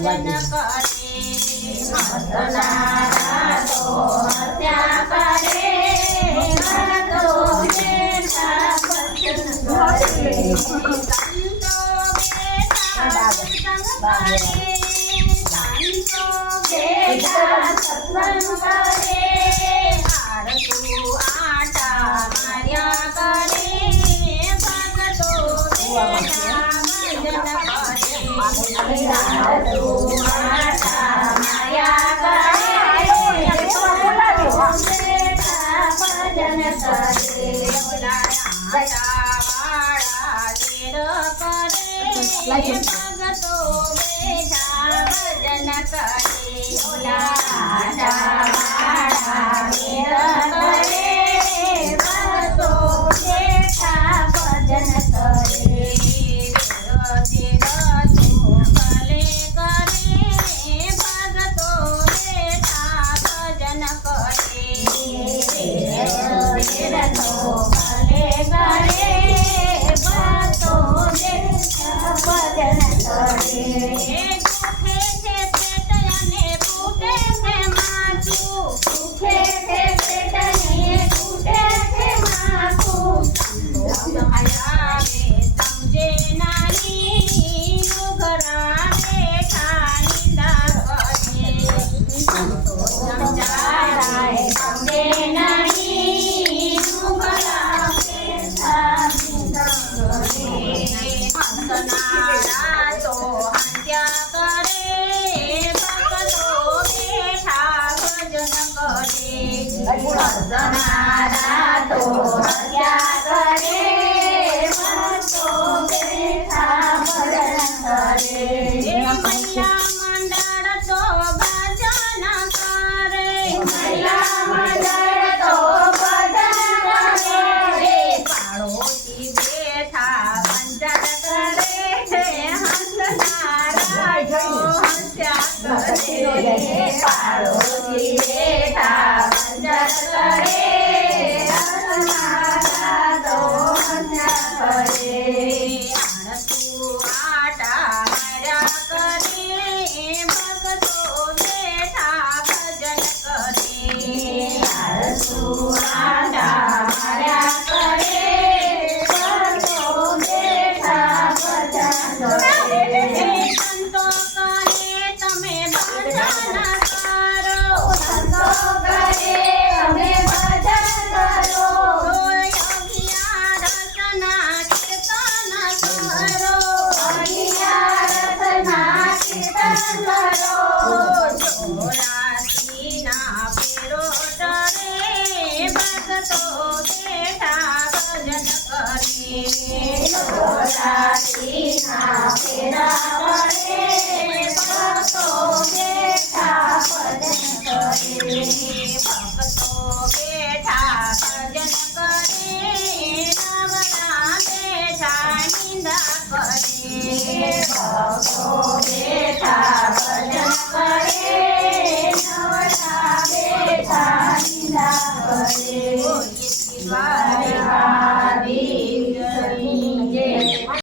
ભજન કરે હસનારા તો હસ્યા કરે ભક્તો બેઠા ભજન કરે સંતો બેઠા સત્સંગ કરે સંતો બેઠા સત્સંગ કરે આરતું આટા માર્યા કરે ભક્તો બેઠા ભજન કરે આરતું આટા માર્યા કરે ભક્તો બેઠા ભજન કરે આટાવાળા તેર કરે ભક્તો બેઠા ભજન કરે આટાવાળા તેર કરે ભક્તો બેઠા ભજન કરે હસનારા તો હસ્યા કરે ભક્તો બેઠા ભજન કરે મહિલા મંડળ તો ભજન કરે મહિલા મંડળ તો ભજન કરે પાડોશી બેઠા વંદન કરે હસનારા તો હસ્યા કરે પાડોશી બેઠા વંદન કરે હસનારા તો હસ્યા કરે આરતું આટા માર્યા કરે ભક્તો બેઠા ભજન કરે આરતું આટા માર્યા કરે ભક્તો બેઠા ભજન કરે સંતો કહે તમે ભજન કરો સંતો કહે તમે ભજન કરો અગિયારસના કીર્તન કરો અગિયારસના કીર્તન કરો ચોરાસીના ફેરો ટરે ભક્તો બેઠા ભજન કરે ચોરાસીના ફેરા વડે ભક્તો બેઠા ભજન કરે ભક્તો બેઠા ભજન કરે નવરા બેઠા નિંદા કરે ભક્તો બેઠા ભજન કરે નવરા બેઠા નિંદા કરે દ્વારિકાધીશ